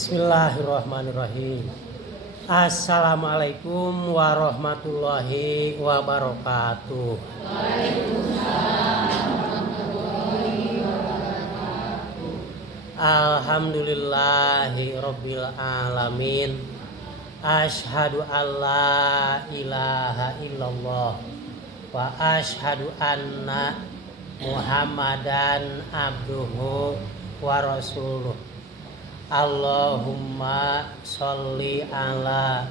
Bismillahirrahmanirrahim. Assalamualaikum warahmatullahi wabarakatuh. Alhamdulillahi rabbil alamin. Asyhadu alla ilaha illallah wa asyhadu anna Muhammadan abduhu wa rasuluh. Allahumma sholli ala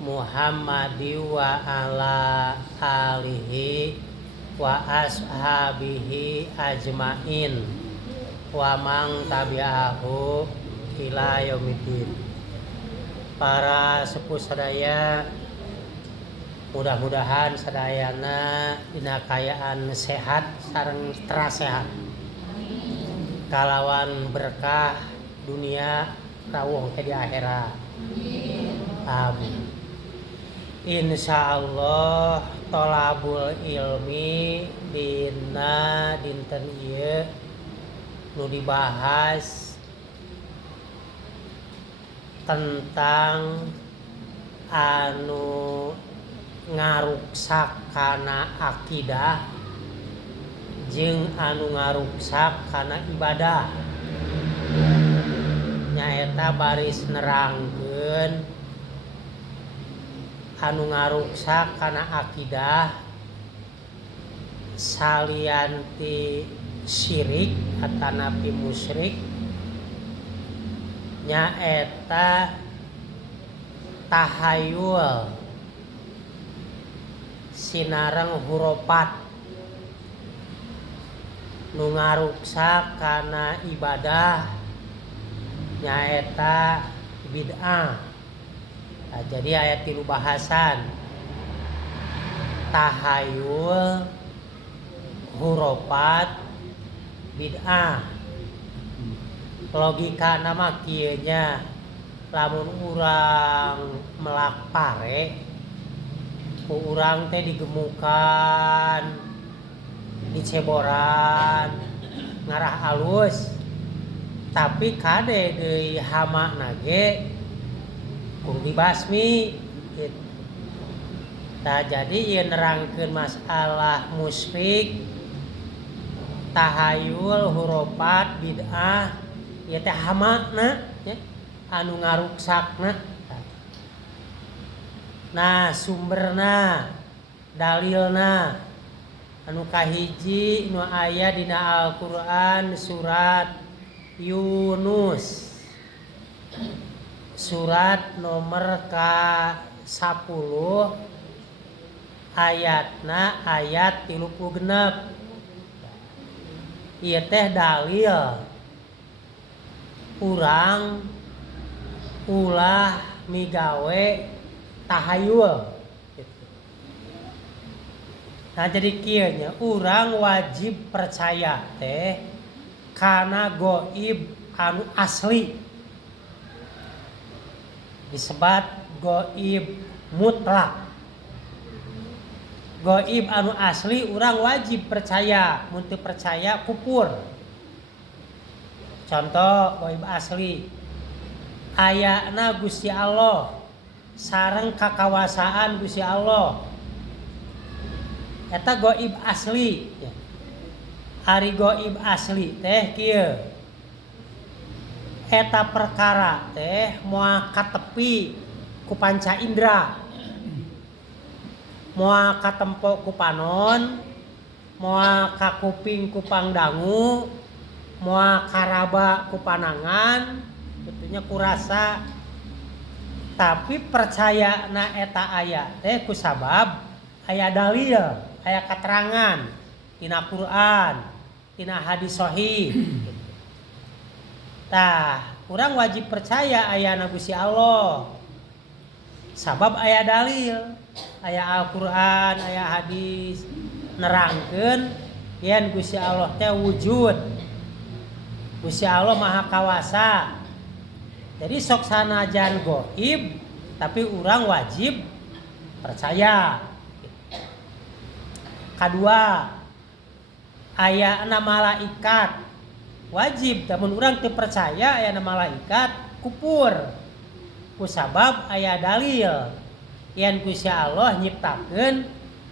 Muhammadi wa ala alihi wa ashabihi ajmain wa man tabi'ahu ila yaumiddin. Para sepuh sadaya, mudah-mudahan sadayana dina kayaan sehat sareng terasehat kalawan berkah dunia rawuh ke di akhirat. Amin. Insyaallah thalabul ilmi dina dinten ieu nu dibahas tentang anu ngaruksak kana akidah jeung anu ngaruksak kana ibadah. Nyaeta baris nerangkeun anu ngaruksak kana akidah salianti syirik atanapi musyrik nyaeta tahayul sinareng huropat nu ngaruksak kana ibadah nyaeta bid'ah. Nah, jadi ayat 3 bahasan tahayul huropat bid'ah. Logika nama kieu nya lamun urang melak pare ku urang teh digemukan diceboran ngarah alus tapi kade deui hamakna ge kudu dibasmi gitu. Nah, jadi ieu nerangkeun masalah musyrik, tahayul, huropat, bid'ah, ieu teh hamakna ya, anu ngaruksakna. Nah, sumberna, dalilna anu kahiji nu aya dina Al-Qur'an surat Yunus surat nomor ka-10 ayatna ayat 36. Ieu teh dalil urang ulah migawe tahayul gitu. Nah, jadi kieu nya urang wajib percaya teh kana goib anu asli disebat goib mutlak. Goib anu asli urang wajib percaya, mun teu percaya kufur. Contoh goib asli ayana Gusti Allah sareng kakawasaan Gusti Allah eta goib asli ya. Ari goib asli teh kieu eta perkara teh moal katepi ku panca indera, moal katempo ku panon, moal ka kuping ku pangdangu, moal karaba ku panangan, betulnya ku rasa. Tapi percayana eta aya teh ku sabab aya dalil, aya katerangan tina Quran, tina hadis sahih. Tah, urang wajib percaya ayana Gusti Allah. Sabab aya dalil, aya Al-Qur'an, aya hadis nerangkeun yen Gusti Allah teh wujud. Gusti Allah Maha Kawasa. Jadi sok sanajan gaib, tapi urang wajib percaya. Kadua, aya malaikat. Wajib, namun urang teu percaya aya malaikat, kupur kusabab aya dalil yen Gusti Allah nyiptakeun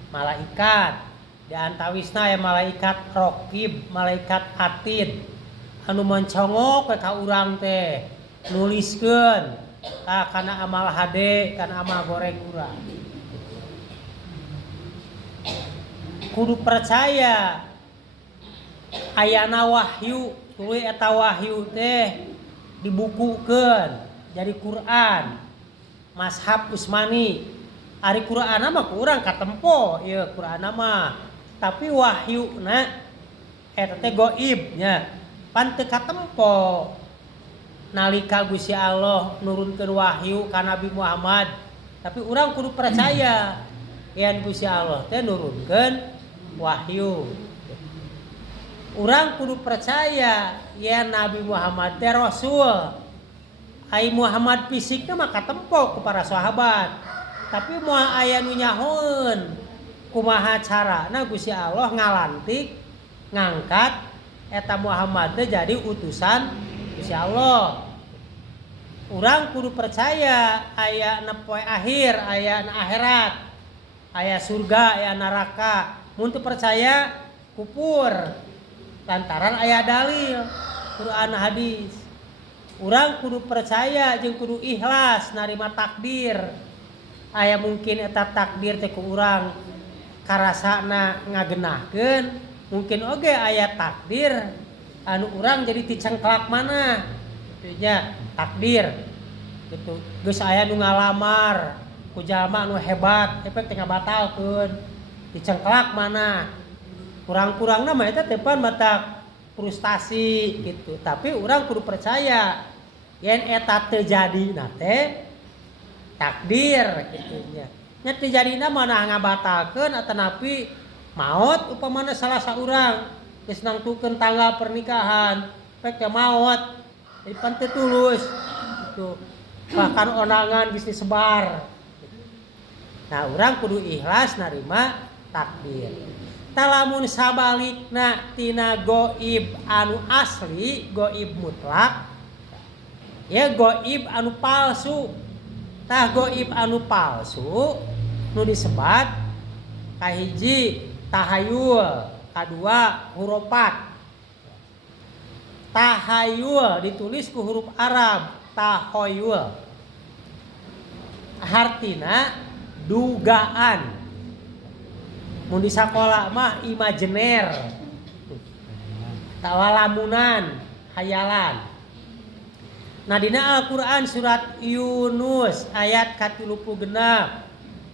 malaikat di antawisna aya malaikat raqib malaikat atid anu mencongok ka urang teh nuliskeun kana amal hade kana amal goreng urang kudu percaya ayana wahyu tuluy eta wahyu teh dibukukeun jadi Quran Mashab Usmani ari Quran mah ku urang katempo ieu Quran mah tapi wahyuna eta teh gaib nya pan teu katempo nalika Gusti Allah nurunkeun wahyu ka Nabi Muhammad tapi urang kudu percaya yen Gusti Allah teh nurunkeun wahyu urang kudu percaya yen Nabi Muhammad teh rasul ai Muhammad fisikna mah katempo ku para sahabat tapi moal aya nu nyahoeun kumaha carana Gusti Allah ngalantik ngangkat eta Muhammad teh jadi utusan Gusti Allah. Urang kudu percaya aya na poe akhir, aya na akhirat, aya surga, aya neraka. Mun teu percaya kupur lantaran aya dalil Quran hadis. Urang kudu percaya jeung kudu ikhlas narima takdir. Aya mungkin eta takdir teh ku urang karasana ngagenahkeun, mungkin oge aya takdir anu urang jadi ticengklak mana. Kitu nya takdir. Gitu. Geus aya nu ngalamar ku jalma anu hebat, efek teh ngabatalkeun. Dicengklak mana. Kurang-kurangna mah eta teh pan batak frustasi gitu. Tapi urang kudu percaya yen eta teu jadina teh takdir kitu nya. Nya teu jadina mah nah ngabatalkeun atanapi maot upamana salah saurang geus nangtukeun tanggal pernikahan, efek teh maot. Jadi pan teu tulus gitu. Bahkan onangan geus disebar. Nah, urang kudu ikhlas narima takdir. Talamun sabalikna tina gaib anu asli, gaib mutlak, ya gaib anu palsu. Tah gaib anu palsu nu disebat kahiji tahayul, kadua hurupat. Tahayul ditulis ku huruf Arab, tahoyul. Artina dugaan. Mun di sakola mah imajiner. Tawalamunan, hayalan. Nah dina Al-Qur'an surat Yunus ayat 36.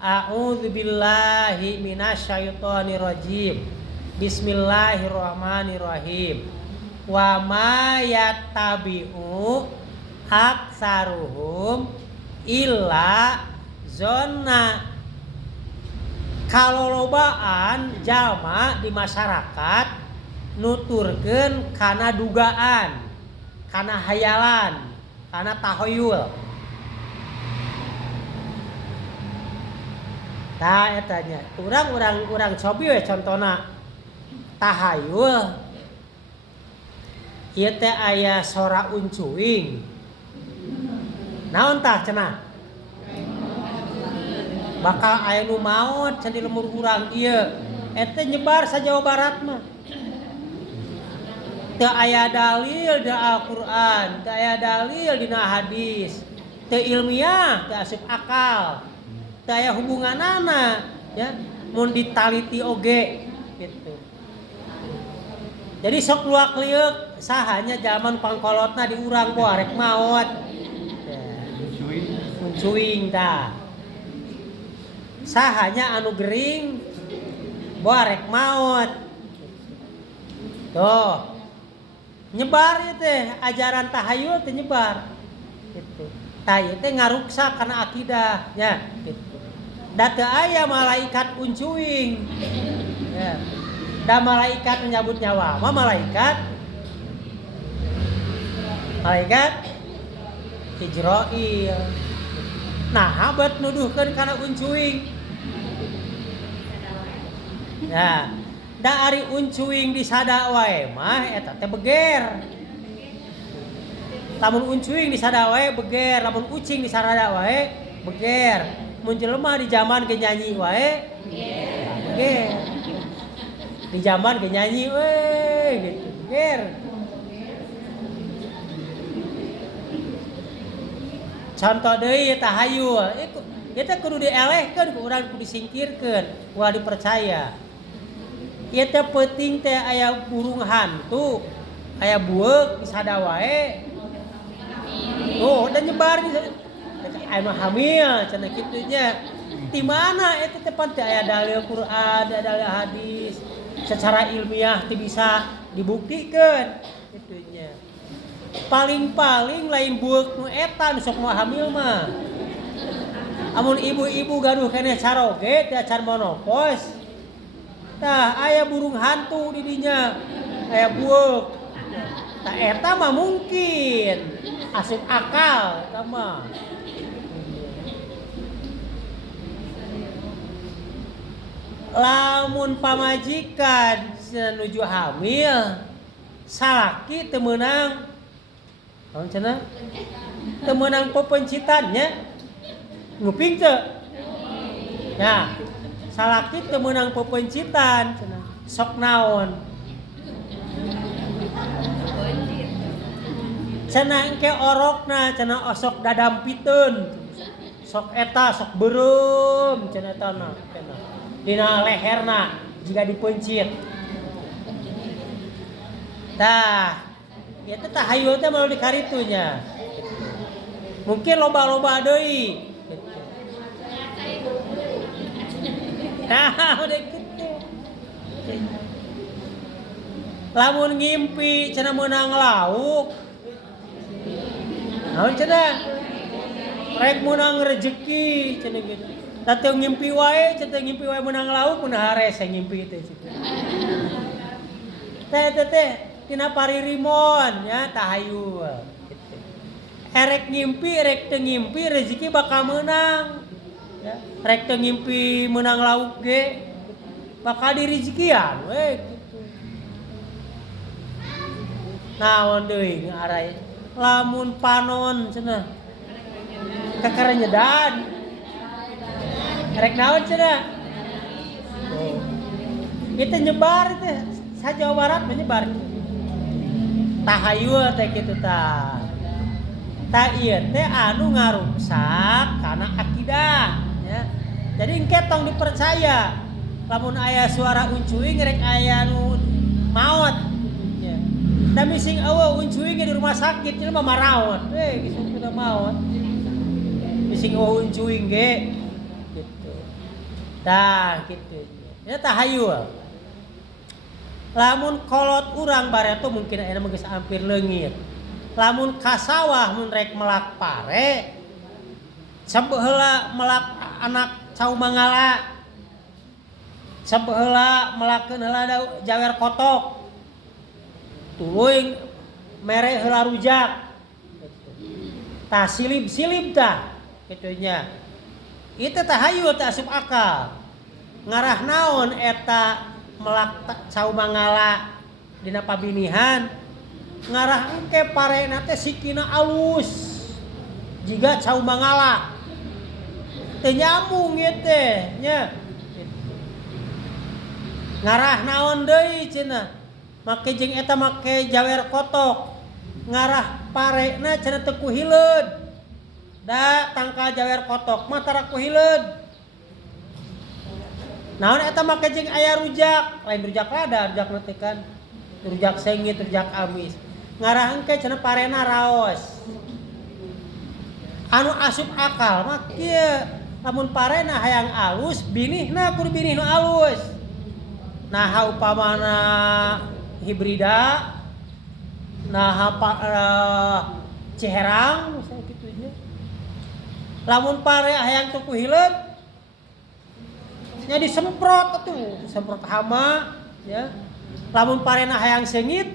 A'udzubillahi minasyaitonirrajim. Bismillahirrahmanirrahim. Wa ma yattabi'u aksaruhum illa zonna. Kalolobaan jalma di masyarakat nuturkeun kana dugaan, kana hayalan, kana tahoyul. Tah eta nya, urang cobi we contona tahayul. Ieu teh aya sora uncuing. Naon tah cenah? Bakal aya nu maot can di lemur urang ieu. Eta nyebar sa Jawa Barat mah. Teu aya dalil di Al-Qur'an, teu aya dalil dina hadis. Teu ilmiah, teu asup akal. Teu aya hubunganana ya, mun ditaliti oge gitu. Jadi sok luak liuk sahanya zaman pangkolotna di urang poe arek maot. Muncuing tah. Sahanya anu gering borek maut. Tuh. Nyebar ieu teh ajaran tahayul teh nyebar. Gitu. Tah ieu teh ngaruksak kana akidah nya gitu. Da teu aya malaikat uncuing. Ya. Da malaikat menyambut nyawa mah malaikat Jibril. Nah, habat nuduhkeun kana uncuing. Ya, da ari uncuing disada wae mah eta teh beger. Lamun uncuing di sada wae beger, lamun ucing di sarada wae beger. Mun jelema di zaman ge nyanyi wae beger. Di zaman ge nyanyi we gitu beger. Contoh deui eta hayu, eta kudu dielehkeun ku urang kudu disingkirkeun, ulah dipercaya. Ieu teh penting teh aya burung hantu, aya bueuk di sada wae. Oh, dan nyebar di aya hamil cenah kitu nya. Di mana eta teh pan teh aya dalil Quran, aya dalil hadis. Secara ilmiah teh bisa dibuktikan kitu nya. Paling-paling lain bueuk nu eta nu sok moal hamil mah. Amun ibu-ibu gaduh keneh caroge teh acan monopos. Tah aya burung hantu di dinya, aya bueuk. Tah eta mah mungkin asup akal eta mah. Lamun pamajikan nuju hamil salaki teu meunang naon cenah? Teu meunang pepencitannya. Nguping teu? Ya. Salaki teu meunang pepencitan cenah. Sok naon? Cenah engke orokna cenah sok dadampiteun. Sok eta sok beureum cenah eta na. Dina leherna jika dipencit. Tah, ieu teh hayu teh malu dikaritunya. Mungkin loba-loba deui. Nah, udah gitu. Lamun ngimpi cenah meunang lauk. Naon cenah? Rek meunang rezeki cenah gitu. Teu ngimpi wae, cenah ngimpi wae meunang lauk mun hares ngimpi teh situ. Teh tina paririmon ya tahayu gitu. Erek ngimpi, erek teu ngimpi rezeki bakal meunang. Ya, rek teu ngimpi meunang lauk ge bakal dirizekian we gitu. Naon deui ngarai lamun panon cenah kakarenyedan. Rek naon cenah? Oh. Itu nyebar teh sa Jawa Barat menyebar. Tahayu teh kitu tah. Tah ieu teh anu ngaruksak kana akidah ya. Jadi engke tong dipercaya. Lamun aya suara uncuing rek aya nu maot ya. Da mising eueuh uncuing di rumah sakit jelema maraot. Geus kudu maot. Mising eueuh uncuing ge. Tah gitu. Ya tahayu. Lamun kolot urang bareto mungkin aya mah geus hampir leungit. Lamun ka sawah mun rek melak pare sabeu heula melak anak cau mangala. Sabeu heula melakeun heula jawer kotok. Tuluy mere heula rujak. Tah silib-silib tah kitu nya. Itu tahayu teh asup akal. Ngarah naon eta melak cau mangala dina pabinihan. Ngarah engke parena teh sikina alus. Jiga cau mangala. Teu nyambung ieu teh nya. Ngarah naon deui cenah? Make jeung eta make jawer kotok. Ngarah parena cenah teu kuhileud. Da tangkal jawer kotok mah tara kuhileud. Naon eta make jeung aya rujak, lain rujak lada, rujak teh kan. Rujak sengit, rujak amis. Ngarah engke cenah parena raos. Anu asup akal mah kieu, lamun parena hayang alus, binihna kudu binih nu alus. Nah upamana hibrida, nah ciherang misalnya kitu nya. Lamun pare hayang teu kuhileud nya disemprot atuh, semprot hama ya. Lamun parena hayang seungit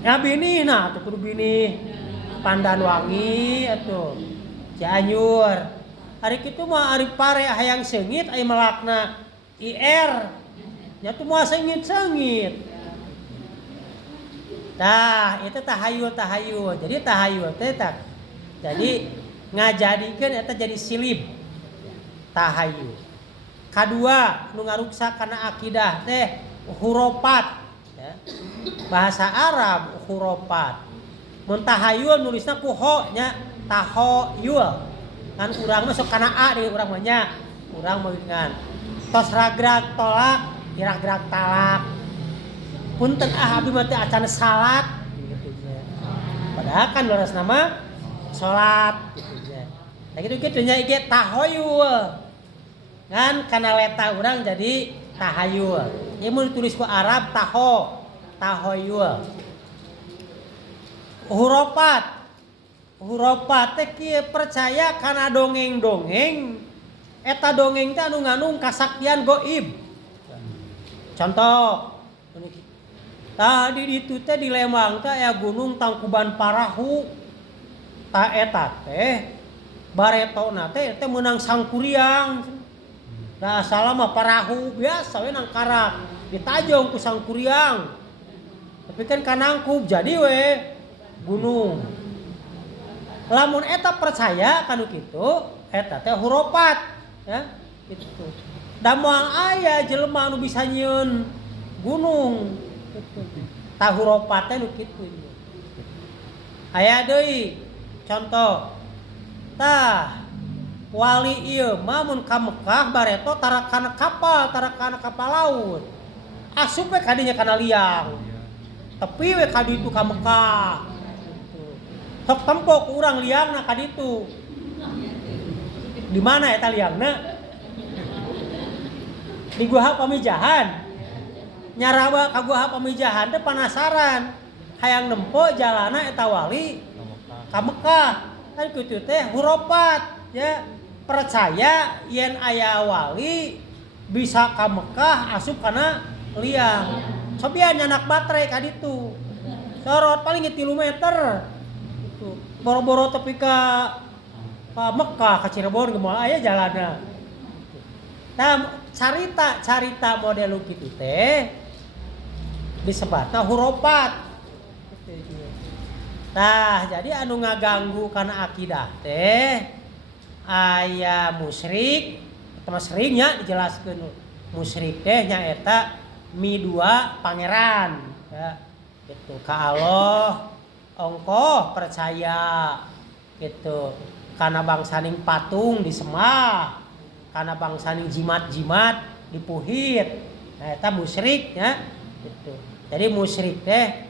ya binihna atuh kudu binih pandan wangi atuh Cianjur. Ari kitu mah ari pare hayang seungit aya melakna IR nya tuh moal seungit-seungit. Nah, itu tahayul. Jadi tahayul teh jadi ngajadikeun eta jadi silib. Tahayul. Kadua nu ngaruksa kana akidah teh hurufat ya. Bahasa Arab hurufat. Mun tahayul nulisna ku ho nya tahoyul. Kan urang mah sok kana a deui urang mah nya. Urang meungan. Tos ragrag tolak, iragrag talak. Punten abdi mah teh acan salat gitu nya. Padahal kan leres nama salat gitu nya. Nah gitu nya ieu tahoyul. Kan kana leta urang jadi tahayul. Ieu mun ditulis ku Arab tahoyul. Hurufat teh kieu percaya kana dongeng-dongeng. Eta dongeng teh anu ngandung kasaktian gaib. Contoh tadi ditu teh di Lembang teh aya Gunung Tangkuban Parahu. Ta eta teh baretona teh meunang sangkuriang. Da asal mah parahu biasa we nang karak ditajong ku sangkuriang. Tapi kan kanangkup jadi we gunung. Lamun eta percaya kanu kitu, eta teh hurufat ya gitu. Da moal aya jelema anu bisa nyieun gunung gitu. Tah hurufat teh nu kitu. Aya deui contoh. Tah wali ieu mah mun ka Mekah bareto tarakana kapal laut. Asup we kadinya kana liang. Tapi we ka ditu ka Mekah. Sok tempo ku urang liangna ka ditu. Di mana eta liangna? Di Gua Pamijahan. Nyarawa ka Gua Pamijahan teh penasaran. Hayang nempo jalana eta wali ka Mekah. Kan kitu teh hurufat ya. Percaya yen aya wali bisa ka Mekah asup kana liang. Sobian nyanak baterai ka ditu. Sorot paling 3 meter. Gitu. Boro-boro tepi ka Mekah ka Cirebon ge moal aya jalanna. Nah, carita model kitu teh disebutna hurufat. Nah, jadi anu ngaganggu kana akidah teh aya musyrik, eta sering nya dijelaskeun. Musyrik teh nyaeta midua pangeran ya. Gitu ka Allah ongkoh percaya gitu. Kana bangsaning patung disembah, kana bangsaning jimat-jimat dipuhit. Nah eta musyrik ya gitu. Jadi musyrik teh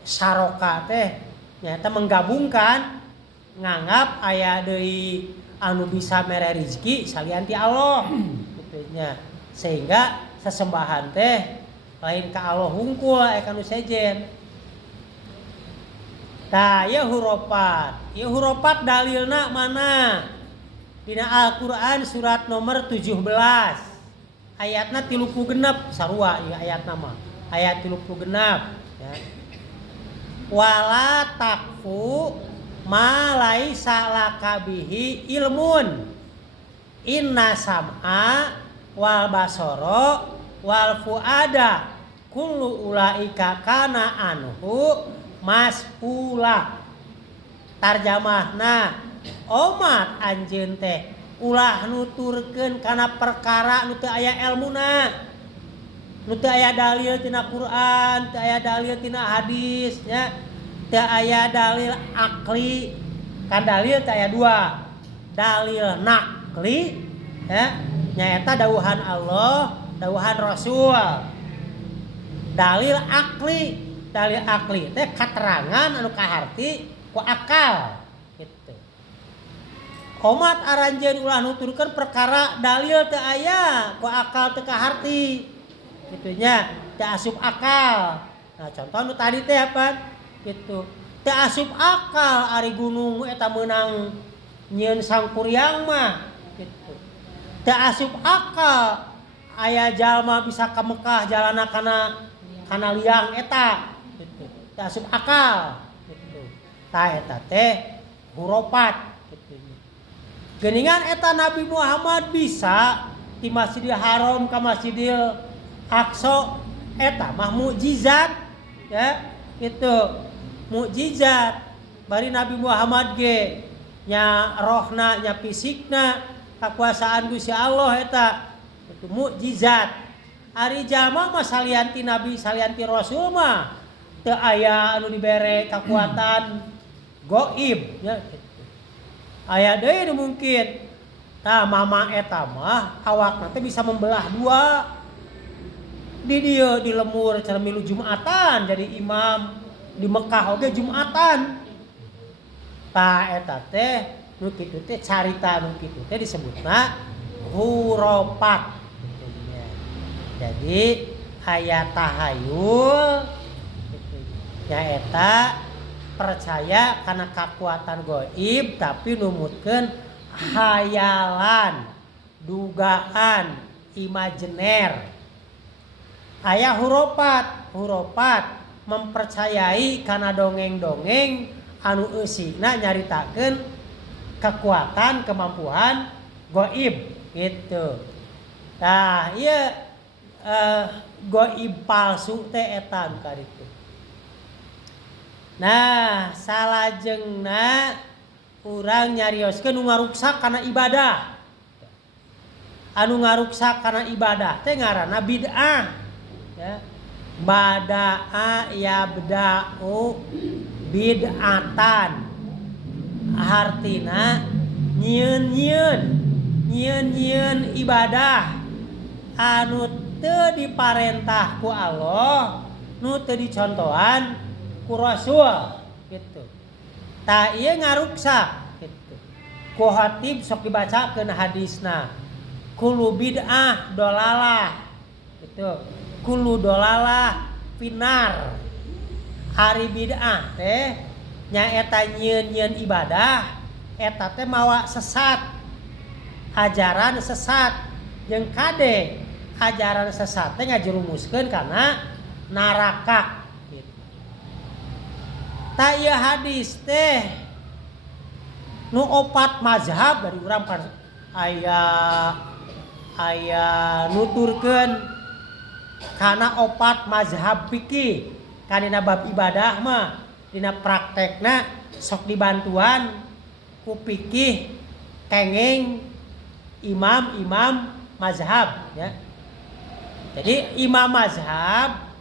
saroka teh nyaeta menggabungkan nganggap aya deui anu bisa mere rezeki salian ti Allah gitu nya. Sehingga sesembahan teh lain ka Allah hungkul aya kanu sejen. Tah ieu hurufat. Ieu hurufat dalilna mana? Dina Al-Qur'an surat nomor 17. Ayatna 36 sarua ieu ayatna mah. Ayat 36 ya. Wala takfu ma laisa laka bihi ilmun. Inna sam'a wal basara wal fuada kullu ulaika kana anhu mas'ula. Tarjamahna omat anjeun teh ulah nuturkeun kana perkara nu teu aya elmuna. Nu teu aya dalil tina Quran, teu aya dalil tina hadis nya. Teu aya dalil akli. Kan dalil teu aya 2. Dalil nakli ya nyaeta dawuhan Allah, dawuhan Rasul. Dalil akli teh katerangan anu kaharti ku akal gitu. Omat aranjeun ulah nuturkeun perkara dalil teu aya ku akal teu kaharti. Kitu nya teu asup akal. Nah contoh nu tadi teh apa? Gitu. Teu asup akal ari gunung eta meunang nyieun sangkuriang mah gitu. Teu asup akal aya jalma bisa ka Mekah jalanna kana liang eta gitu. Teu asup akal gitu. Tah eta teh hurufat gitu. Geuningan eta Nabi Muhammad bisa ti Masjidil Haram ka Masjidil Aqsa eta mah mukjizat ya. itu mukjizat bari Nabi Muhammad ge nya rohna nya fisikna kakuasaan Gusti Allah eta itu mukjizat. Ari jalma mah salianti Nabi salianti Rasul mah teu aya anu dibere kakuatan gaib nya kitu. Aya deui nu mungkin tah mama eta mah awakna teh bisa membelah dua. Di dieu di lemur cara milu Jumatan jadi imam di Mekah oge Jumatan. Tah eta teh nu kitu teh carita nu kitu teh disebutna hurufat. Jadi aya tahayul nyaeta percaya karena kekuatan gaib tapi numutkeun hayalan, dugaan, imajiner. Aya hurufat mempercayai karena dongeng-dongeng anu eusina nyaritakeun kekuatan kemampuan gaib gitu. Nah, ieu gaib palsu teh eta nu kaditu. Nah, salajengna urang nyarioskeun nu ngaruksak kana ibadah. Anu ngaruksak kana ibadah teh ngaranna bid'ah. Ya. Bada'a yabda'u bid'atan. Artina nyieun ibadah anu teu diparentah ku Allah, nu teu dicontohan ku Rasul gitu. Tah ieu ngaruksak gitu. Ku khatib sok dibacakeun hadisna. Kullu bid'ah dolalah gitu. Kullu dolalah finar. Ari bid'ah teh nyaeta nyieun ibadah eta teh mawa sesat. Ajaran sesat jeung kade ajaran sesat teh ngajerumuskeun kana naraka gitu. Ta ieu hadis teh nu opat mazhab dari urang kan aya nuturkeun kana opat mazhab fikih kana bab ibadah mah dina praktekna sok dibantuan ku fikih kenging imam-imam mazhab ya. Jadi imam mazhab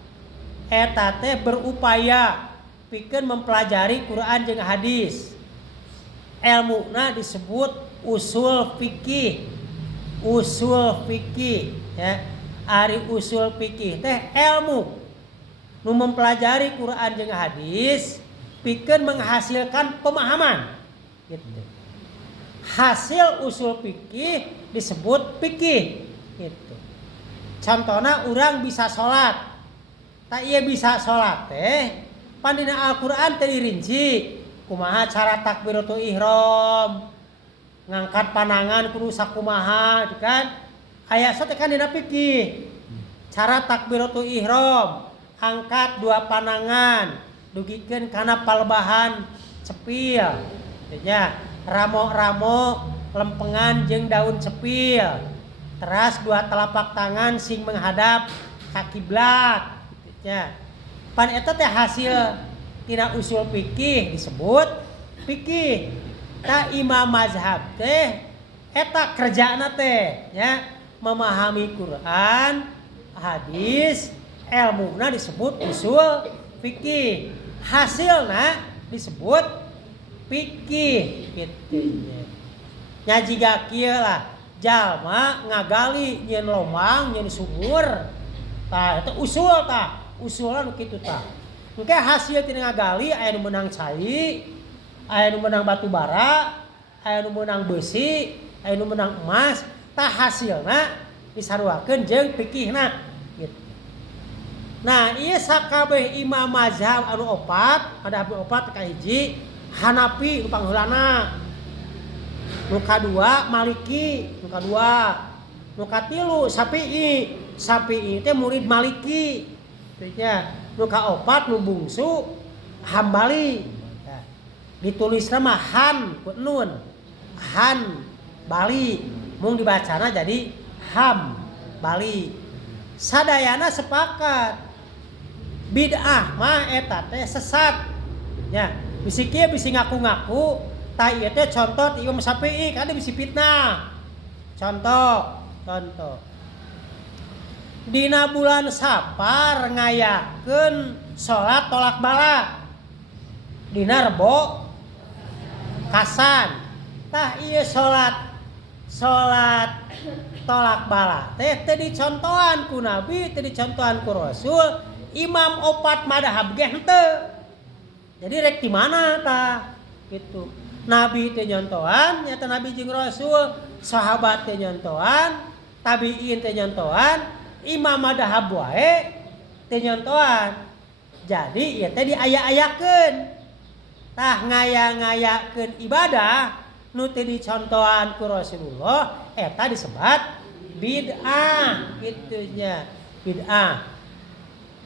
eta teh berupaya pikeun mempelajari Quran jeung hadis. Ilmuna disebut usul fikih. Usul fikih ya. Ari usul fikih teh ilmu nu mempelajari Quran jeung hadis pikeun menghasilkan pemahaman gitu. Hasil usul fikih disebut fikih gitu. Contohna urang bisa salat. Tak ieu bisa salat teh pan dina Al-Qur'an teh dirinci kumaha cara takbiratul ihram, ngangkat panangan kudu sakumaha gitu kan. Aya teh kan dina fikih. Cara takbiratul ihram, angkat dua panangan, dugikeun kana palebahan cepil. Ya, ramo-ramo lempengan jeung daun cepil. Teras dua telapak tangan sing menghadap ka kiblat. Ya. Pan eta teh hasil tina usul fikih disebut fikih. Ta imam mazhab teh eta kerjana teh ya memahami Quran, hadis, ilmuna disebut usul fikih. Hasilna disebut fikih gitu. Nya jiga kieu lah jalma ngagali nyeun lomang, nyeun sumur. Tah eta usul tah, usulan kitu tah. Engke hasil tina ngagali aya nu meunang cai, aya nu meunang batu bara, aya nu meunang besi, aya nu meunang emas. Tah hasilna disaruakeun jeung fikihna gitu. Nah, ieu sakabeh imam mazhab anu opat, ada opat ka hiji Hanafi nu pangheulana. Nu kadua Maliki, nu kadua. Nu katilu Syafi'i. Syafi'i teh murid Maliki. Tanya, nu kaopat nu bungsu Hambali. Ya. Ditulisna mah Han ku nun. Han Bali. Mung dibacana jadi Ham Bali. Sadayana sepakat Bid'ah mah eta teh sesat. Ya, bisi kieu bisi ngaku-ngaku ta ieu teh contoh Imam Syafi'i kan bisi fitnah. Contoh. Dina bulan Sapar ngayakeun salat tolak bala. Dina Rebo Kasan. Tah ieu salat tolak bala teh dicontohan ku Nabi, teu dicontohan ku Rasul. Imam opat madhab ge henteu. Jadi rek di mana tah? Gitu. Nabi teh nyontohan, nyata Nabi jeung Rasul, sahabat teh nyontohan, tabi'in teh nyontohan, imam madhab wae teh nyontohan. Jadi ieu teh diaya-ayakeun. Tah ngaya-ngayakeun ibadah nu teu dicontohan ku Rasulullah eta disebat bid'ah kitu nya. Bid'ah.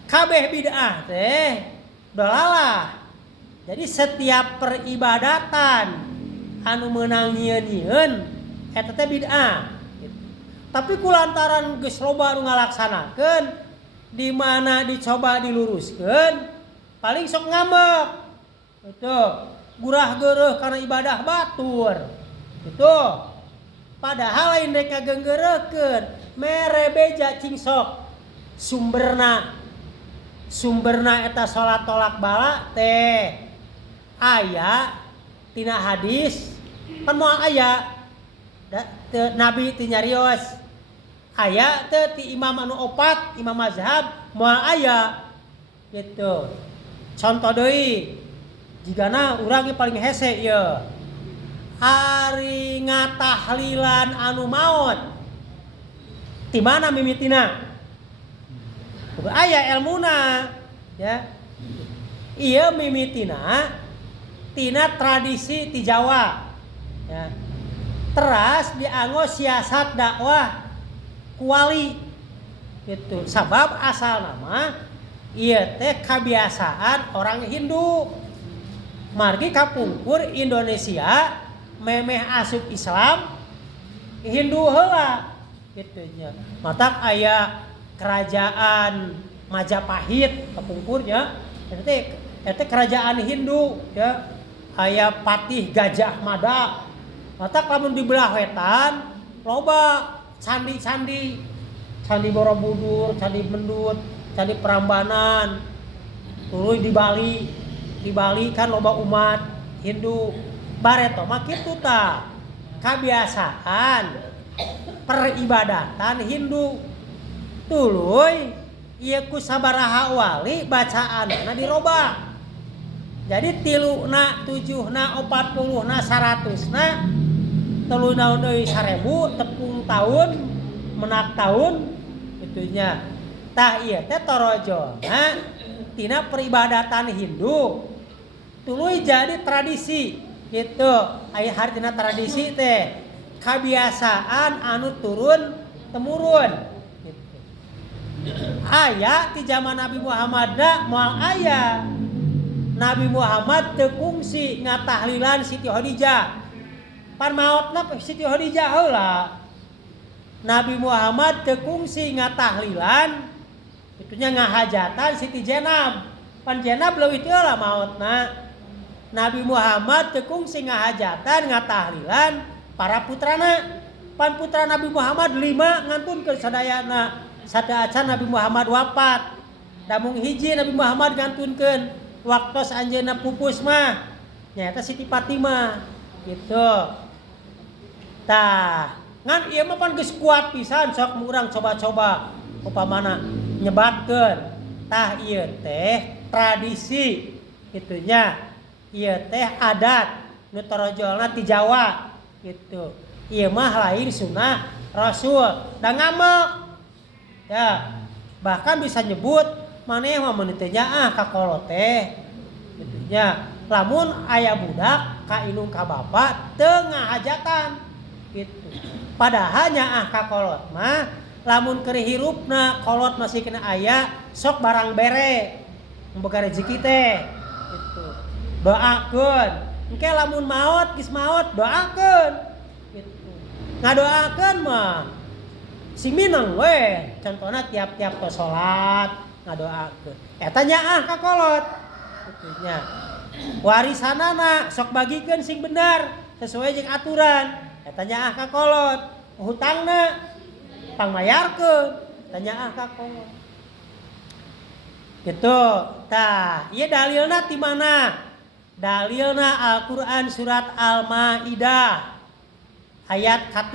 Kabeh bid'ah teh dolalah. Jadi setiap peribadatan anu meunang nyieun-nyieun eta teh bid'ah. Tapi kulantaran geus loba anu ngalaksanakeun di mana dicoba diluruskeun paling sok ngambek. Gitu. Gurah geureuh kana ibadah batur. Gitu. Padahal lain rek ngageunggeureukkeun mere beja cing sok sumberna eta salat tolak bala teh aya tina hadis pan moal aya Nabi teu nyarios aya teu ti imam anu opat imam mazhab moal aya gitu. Contoh deui jigana urang ge paling hese ieu ari ngatahlilan anu maot ti mana mimitina aya ilmuna ya. Ieu mimitina tina tradisi ti Jawa ya. Teras dianggo siasat dakwah kuali gitu. Sabab asal nama ieu teh kabiasaan orang Hindu. Margi kapungkur Indonesia memeh asup Islam Hindu heula kitu nya. Matak aya kerajaan Majapahit kapungkurnya eta kerajaan Hindu ya. Aya Patih Gajah Mada. Matak lamun di belah wetan loba candi-candi. Candi Borobudur, Candi Mendut, Candi Prambanan. Tuluy di Bali. Di Bali kan loba umat Hindu. Bareto mah kitu tah. Kabiasaan peribadatan Hindu. Tuluy ieu ku sabaraha wali bacaanna dirobah. Jadi 3na 7na 40na 100na 3 naon deui 1000 tepung tahun menak tahun itunya. Tah ieu teh torojona tina peribadatan Hindu. Tuluy jadi tradisi gitu. Aya hartina tradisi teh kabiasaan anu turun temurun. Aya di zaman Nabi Muhammad moal aya Nabi Muhammad teu kungsi ngatahlilan Siti Khadijah pan maotna Siti Khadijah heula. Nabi Muhammad teu kungsi ngatahlilan itunya ngahajatan Siti Jenab pan Jenab leuwih teu heula maotna. Nabi Muhammad teu kungsi ngahajatan ngatahlilan para putrana pan putra Nabi Muhammad 5 ngantunkeun sadayana. Sadaacan Nabi Muhammad wafat. Damung hiji Nabi Muhammad ngantunkeun waktos anjeunna pupus mah nyaeta Siti Fatimah gitu. Tah, ngan ieu mah pan geus kuat pisan sok urang coba-coba upamana nyebatkeun. Tah ieu teh tradisi kitu nya. Ieu teh adat nu torojolna ti Jawa gitu. Ieu mah lain sunnah Rasul. Da ngambek. Ya, bahkan bisa nyebut maneh mah mun teh nya kakolot teh gitu nya. Lamun aya budak ka indung ka bapa teu ngahajatan gitu. Padahal nya kakolot mah lamun keur hirupna kolot masih kena aya sok barang bere boga rezeki teh gitu. Doakeun. Engke lamun maot geus maot doakeun gitu. Ngadoakeun mah si minang we contohna tiap-tiap ke salat ngadoakeun Eta nyaah ka kolot. Nya. Warisanana sok bagikeun sing benar sesuai jeung aturan. Eta nyaah ka kolot. Hutangna pangmayarkeun. Eta nyaah ka kolot. Gitu. Tah, ieu dalilna ti mana? Dalilna Al-Qur'an surat Al-Maidah ayat 3.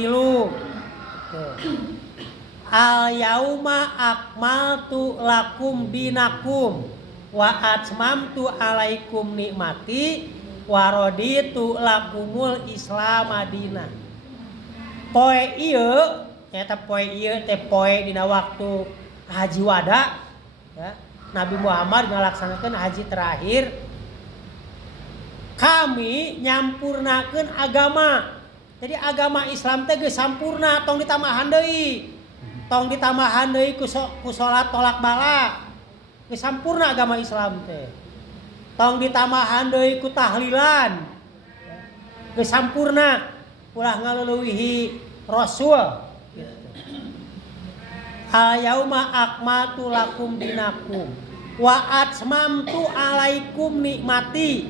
Al-yauma akmaltu lakum dinakum wa atmamtu alaikum nikmati wa raditu lakumul Islam madina. Poe ieu eta poe ieu teh poe dina waktu haji wada ya. Nabi Muhammad ngalaksanakeun haji terakhir. Kami nyampurnakeun agama. Jadi agama Islam teh geus sampurna, tong ditambahan deui. Tong ditambahan deui ku salat tolak bala. Geus sampurna agama Islam teh. Tong ditambahan deui ku tahlilan. Geus sampurna ulah ngaleuweuhi Rasul gitu. Al-yauma akmaltu lakum dinakum wa atmamtu alaikum nikmati.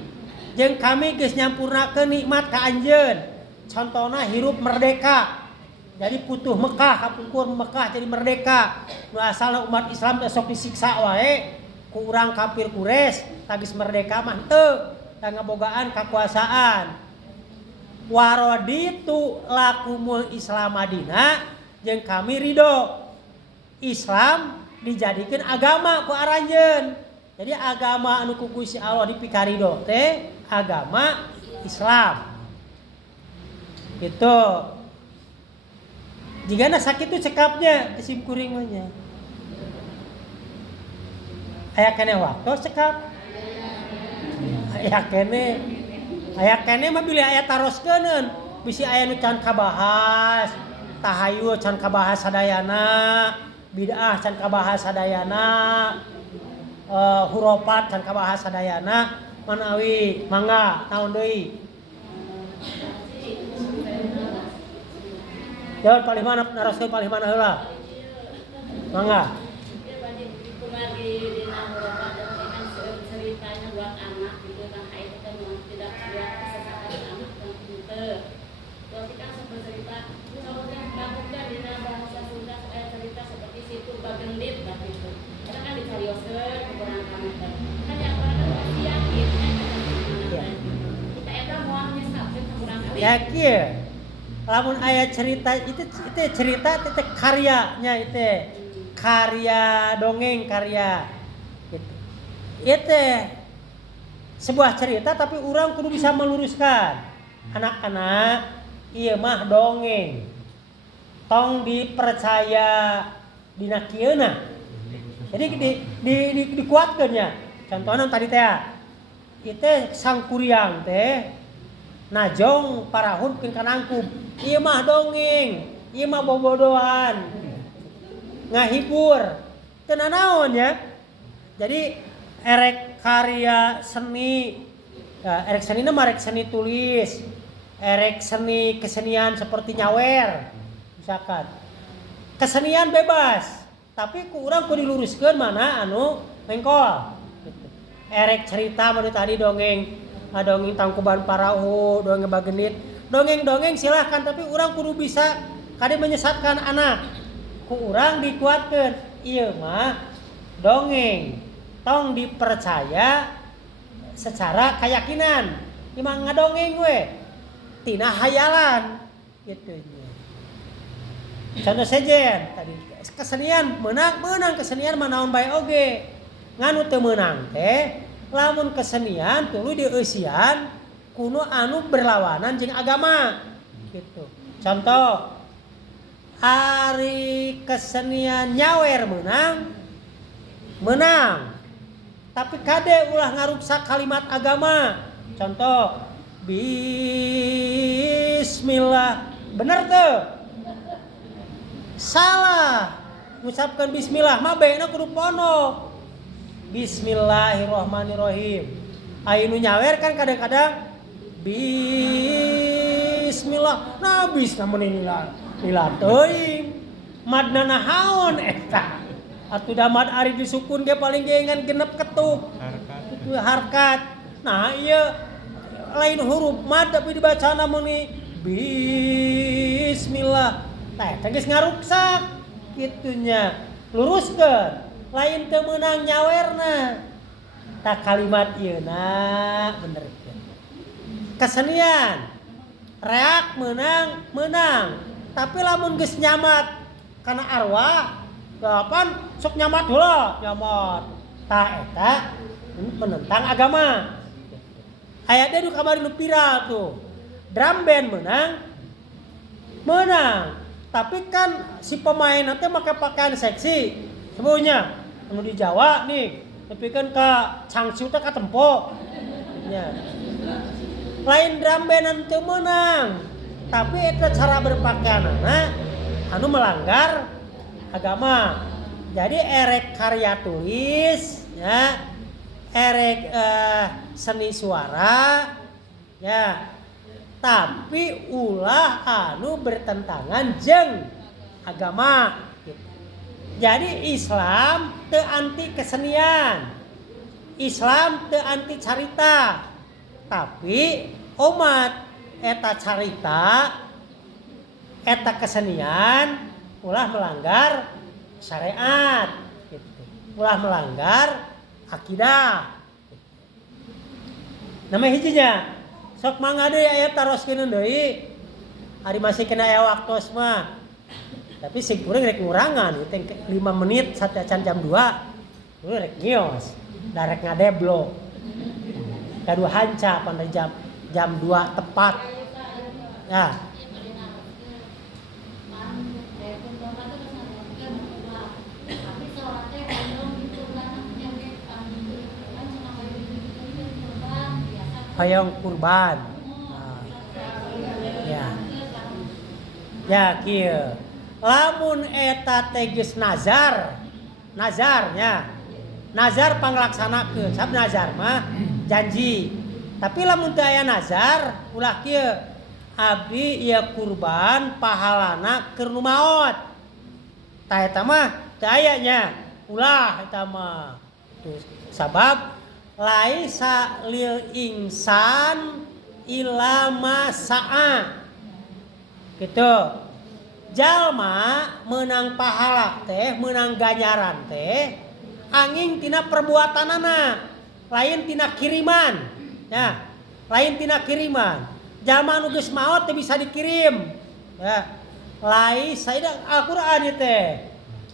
Jeung kami geus nyampurnakeun nikmat ka anjeun. Contona hirup merdeka. Jadi putuh Mekah, kapungkur Mekah jadi merdeka. Nu asalna umat Islam sok disiksa wae ku urang kafir Quraisy, tagis merdeka mah teu, da ngabogaan kakuasaan. Waraditu lakumul Islam Madinah, jeung kami ridho Islam dijadikeun agama ku aranjeun. Jadi agama anu ku Gusti Allah dipikaridho teh agama Islam. Gitu. Jigana sakitu cekapnya kesim kuring mah nya. Aya keneh waktu cekap. Aya keneh mah bilih aya taroskeun. Bisi aya nu can kabahas, tahayul can kabahas sadayana, bid'ah can kabahas sadayana, hurufat can kabahas sadayana, manawi mangga naon deui. Jawab paling mana naraskeun paling mana heula? Mangga. Ceritanya buat anak gitu kan itu kan tidak buat kesesatan anak dan pinter. Berarti kan seperti cerita misalnya bagusnya di bahasa Sunda supaya cerita seperti situ bagendit lah gitu. Kita kan dicarioskeun ukuran kamu kan yang orang kan pasti yakin kan kita eta moal nyesatkeun ukuran kali. Yakin. Lamun aya cerita itu cerita itu karyanya itu karya dongeng karya gitu. Itu sebuah cerita tapi orang kudu bisa meluruskan anak-anak ieu mah dongeng tong dipercaya dina kieuna. Jadi dikuatkeun nya. Contohna tadi teh itu sang kuryang teh najong parahun pikeun kanangkub. Ieu mah dongeng, ieu mah bobodohan. Ngahibur. Teu nanaon ya. Jadi erek karya seni, ya, erek seni mah erek seni tulis, erek seni kesenian seperti nyawer, misalkan. Kesenian bebas, tapi ku urang ku diluruskeun mana anu mengkol. Gitu. Erek cerita mah tadi dongeng, dongeng tangkuban parahu, dongeng bagenit, dongeng-dongeng silahkan, tapi urang kudu bisa kade menyesatkan anak. Ku urang dikuatkeun, ieu mah dongeng. Tong dipercaya secara keyakinan. Imang ngadongeng we. Tina hayalan gitu nya. Contoh sejen tadi kesenian menang kesenian mah naon bae oge. Nganu teu meunang teh lamun kesenian tuluy dieusian kuno anu berlawanan jeung agama gitu. Contoh hari kesenian nyawer menang tapi kade ulah ngaruksak kalimat agama. Contoh bismillah bener tuh salah ngucapkan bismillah mah baeuna kudu pono bismillahirrahmanirrahim. Aya nu nyawer kan kadang-kadang bismillah nah bis namun inilah teuing madna nahaon eta Atuh damad ari disukun ge paling ge ngan genep ketuk. Itu harkat. Nah, ieu lain huruf mad tapi dibacana muni bismillah. Tah eta geus ngaruksak kitunya. Luruskeun. Lain teu meunang nyawerna. Tah kalimat ieu bener. Kesenian reak menang tapi lamun geus nyamat kana arwah kapan sok nyamat heula nyamat tah eta menentang agama. Aya teh nu kamari nu viral tuh drum band menang tapi kan si pemain teh make pakaian seksi sebenarnya anu di Jawa nih tapi kan ka cangcu teh katempo nya lain drum band teu meunang tapi eta cara berpakaianana anu melanggar agama. Jadi erek karya tulis ya erek seni suara ya tapi ulah anu bertentangan jeung agama gitu. Jadi Islam teu anti kesenian, Islam teu anti carita, tapi umat eta carita eta kesenian ulah melanggar syariat gitu. Ulah melanggar akidah gitu. Nama hijinya sok mangga deui aya taroskeun deui ari masih kena aya waktos mah tapi sing kuring rek ngurangan teh 5 menit satecan jam 2 kuring rek ngios da rek ngadeblo kadu hanca pada jam 2 tepat ya. Hayang kurban. Nah. Ya. Ya kieu. Lamun eta teh geus nazarnya. Nazar panglaksanakeun. Sab nazar mah janji. Tapi lamun teu aya nazar, ulah kieu. Abdi ieu kurban pahalana keur nu maot. Tah eta mah teu aya nya. Ulah eta mah. Tuh sabab laisa lil insan illa ma sa'a. Gitu. Jalma meunang pahala teh, meunang ganjaran teh angin tina perbuatanana, lain tina kiriman. Ya, lain tina kiriman. Jalma anu geus maot teh bisa dikirim. Ya. Laisa Al-Qur'an ieu teh.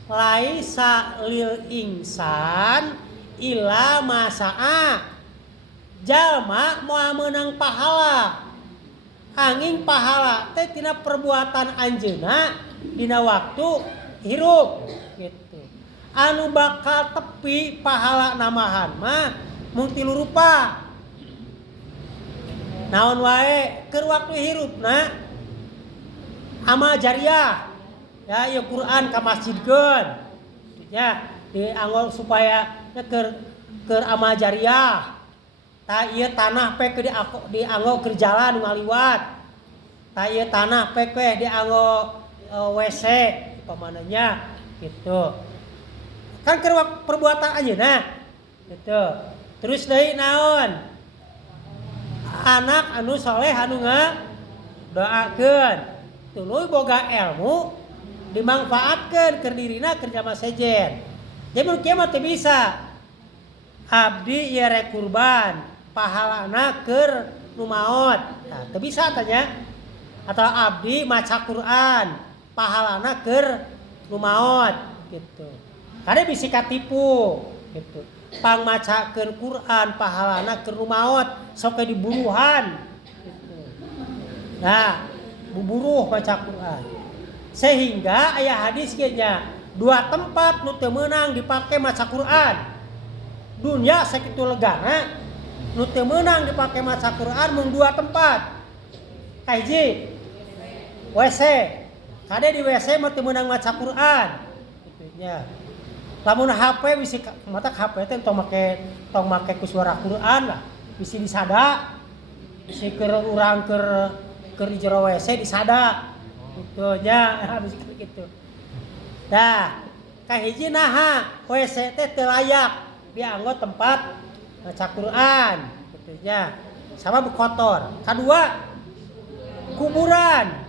Laisa lil insan ila masa'a. Jalma moal meunang pahala. Angin pahala teh tina perbuatan anjeunna dina waktu hirup gitu. Anu bakal tepi pahala namahan mah mung 3 rupa. Naon wae keur waktu hirupna amal jariah. Ya ieu Quran ka masjidkeun. Ya dianggo supaya keur amal jariah. Ta ieu tanah pe ke dianggo keur jalan ngaliwat. Ta ieu tanah pe ke dianggo WC pamananya gitu. Kan keur perbuatan ayeuna gitu. Terus deui naon? Anak anu saleh anu ngadoakeun. Tuluy boga ilmu dimanfaatkeun keur dirina keur jamaah sejen. Jadi mun kieu mah teu bisa. Abdi ieu rek kurban pahalana keur nu maot. Nah, teu bisa tanya. Atau abdi maca Quran, pahalana keur nu maot gitu. Kade bisi katipu gitu. Pang macakeun Quran pahalana keur nu maot, sok diburuhan gitu. Nah, buburuh maca Quran. Sehingga aya hadis ge nya, 2 tempat nu teu meunang dipake maca Quran. Dunya sakitu legana nu teu meunang dipake maca Quran mung 2 tempat. Kahiji WC. Kade di WC mah teu meunang maca Quran. Kitu nya. Lamun HP bisi mata HP teh tong make ku suara Quran lah. Bisi disada. Bisi keur urang keur di jero WC disada. Kitu nya, bisi kitu. Dah. kahiji naha WC teh teu layak dianggo tempat maca Quran kitu nya sabab kotor. Kadua kuburan.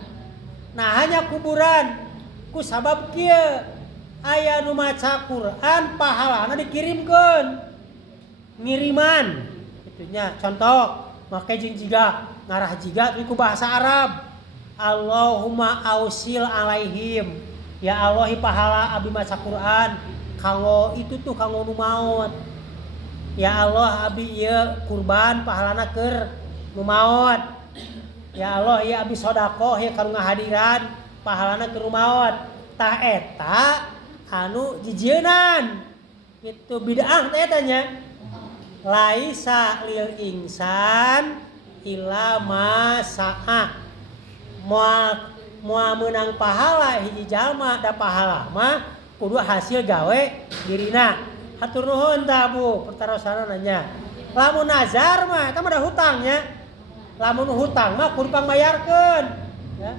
Nah hanya kuburan ku sabab kieu aya nu maca Quran pahalana dikirimkeun ngiriman kitu nya. Contoh make jeung jiga ngarah jiga ku bahasa Arab Allahumma ausil alaihim, ya Allah pahala abdi maca Quran kanggo itu tuh kanggo nu maot. Ya Allah abdi ieu kurban pahalana keur nu maot. Ya Allah ieu abdi sedekah ieu kanu ngahadiran pahalana keur nu maot. Tah eta anu jijieun kitu bid'ah teh eta nya. Laisa lil insan illa ma sa'a. Moal menang pahala hiji jalma da pahala mah kudu hasil gawe dirina. Hatur nuhun tah Bu, pertarosana nanya. Lamun nazar mah eta mah da hutangnya. Lamun hutang mah kudu pangbayarkeun. Ya.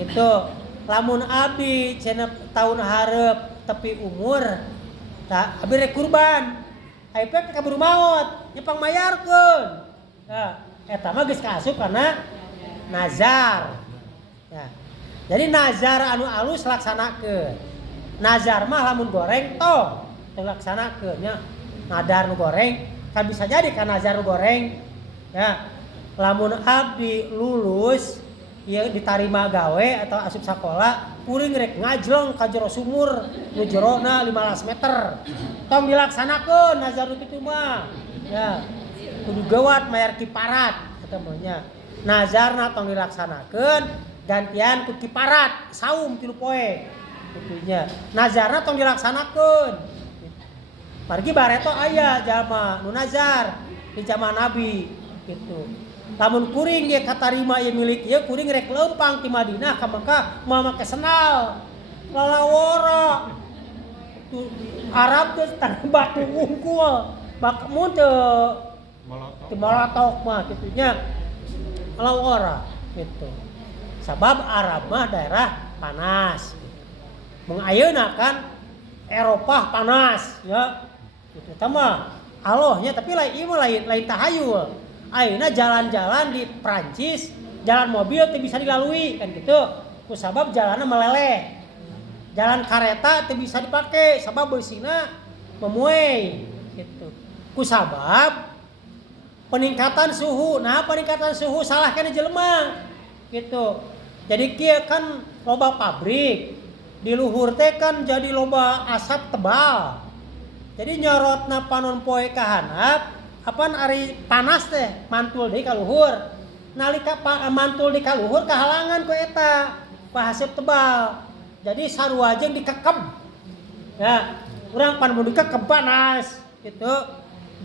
Gitu. Lamun abdi cenah taun hareup tepi umur, tah abdi rek kurban. Aya pe kaburu maot, nya pangbayarkeun. Ya, eta mah geus kaasup kana nazar. Ya. Jadi nazar anu alus laksanakeun. Nazar mah lamun goreng toh laksanakeun nya. Nadar nu goreng kan bisa jadi kan nazar nu goreng. Ya. Lamun abdi lulus ieu ditarima gawe atau asup sakola, kuring rek ngajleng ka jero sumur nu jerona 15 meter. Tong dilaksanakeun nazar nu kitu mah. Ya. Kudu gawat mayar kiparat eta mah nya. Nazarna tong dilaksanakeun gantian ku kiparat saum 3 poe kitu nya. Nazarna tong dilaksanakeun. Margi bareto aya jalma nu nazar di zaman Nabi gitu. Lamun kuring ge katarima ieu milik ieu kuring rek leumpang ti Madinah ka Mekah moal make sendal lalaworo. Tu Arab geus tang batu unggul. Bak mun teu molotok mah kitu nya. Lalaworo gitu. Sabab Arab mah daerah panas. Mung ayeuna kan Eropah panas ya. Kitu tah mah Allahnya tapi lain tahayul. Ayeuna jalan-jalan di Prancis, jalan mobil teu bisa dilalui kan gitu. Ku sabab jalanna meleleh. Jalan kareta teu bisa dipake sabab beusina memuai gitu. Ku sabab peningkatan suhu. Nah, peningkatan suhu salah kana jelema gitu. Jadi kieu kan loba pabrik. Di luhur teh kan jadi loba asap tebal. Jadi nyorotna panon poe ka handap, apan ari panas teh mantul deui ka luhur. Nalika mantul di ka luhur kahalangan ku eta, ku asap tebal. Jadi sarua jeung dikekeb. Ya, urang pan mun dikekeb panas gitu.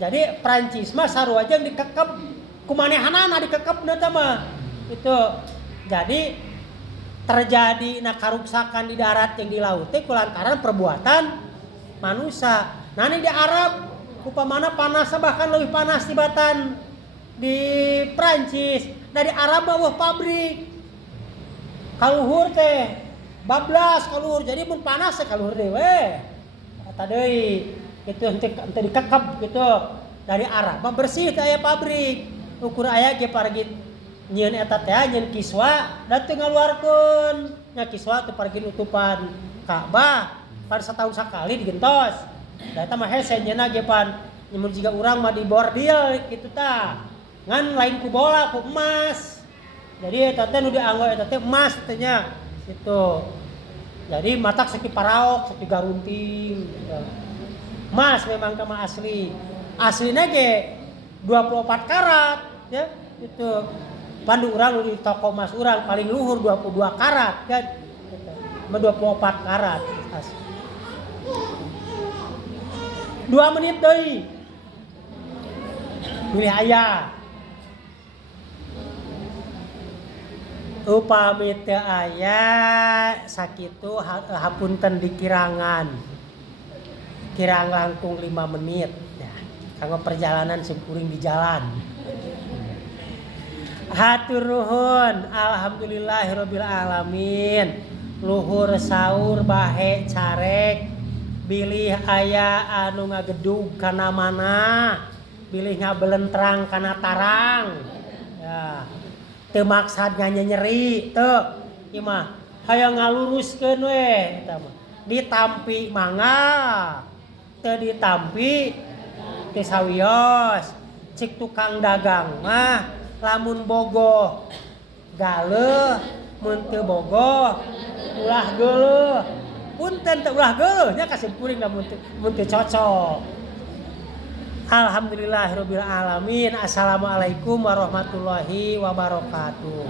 Jadi Prancis mah sarua jeung dikekeb kumanehanana dikekebna teh mah. Itu. Jadi terjadi karuksakan di darat yang di laut teh kulantaran perbuatan manusia. Nah ini di Arab upamana panasnya bahkan lebih panas tibatan di Prancis. Dari Arab bawah pabrik. Kaluhur teh bablas kaluhur. Jadi mun panas teh kaluhur dewe. Eta deui kitu henteu dikekeb gitu. Dari Arab mah bersih teh aya pabrik. Ukur aya ge pargit nyieun eta teh nyieun kiswa da teu ngaluarkeun. Nya kiswa teu pargi nutupan Ka'bah pada setahun sekali digentos. Da eta mah hese nyeuna ge pan mun jiga urang mah di bordil kitu tah. Ngan lain ku bola ku emas. Jadi eta teh nu dianggo eta teh emas teh nya gitu. Jadi matak saki paraok, saki garunting gitu. Emas memang kama asli. Aslina ge 24 karat ya gitu. Pandu urang di toko emas urang paling luhur 22 karat kan. 24 karat asli. 2 menit deui. Pilih aya. Upami teu aya sakitu hapunten dikirangan. Kirang langkung 5 menit ya. Kanggo perjalanan sekuring di jalan. Hatur nuhun, alhamdulillahirabbil alamin. Luhur saur bahe carek bilih aya anu ngagedug kana mana, bilih ngabelentrang kana tarang. Ya. Teu maksad nyeri teu. Ieu mah hayang ngaluruskeun we eta mah. Ditampi mangga. Teu ditampi teu sawios. Cik tukang dagang mah lamun bogoh galeuh, mun teu bogoh ulah geuleuh. Punten teu ulah geuleuh nya kasih kuring mun teu cocok. Alhamdulillahirabbil alamin. Assalamualaikum warahmatullahi wabarakatuh.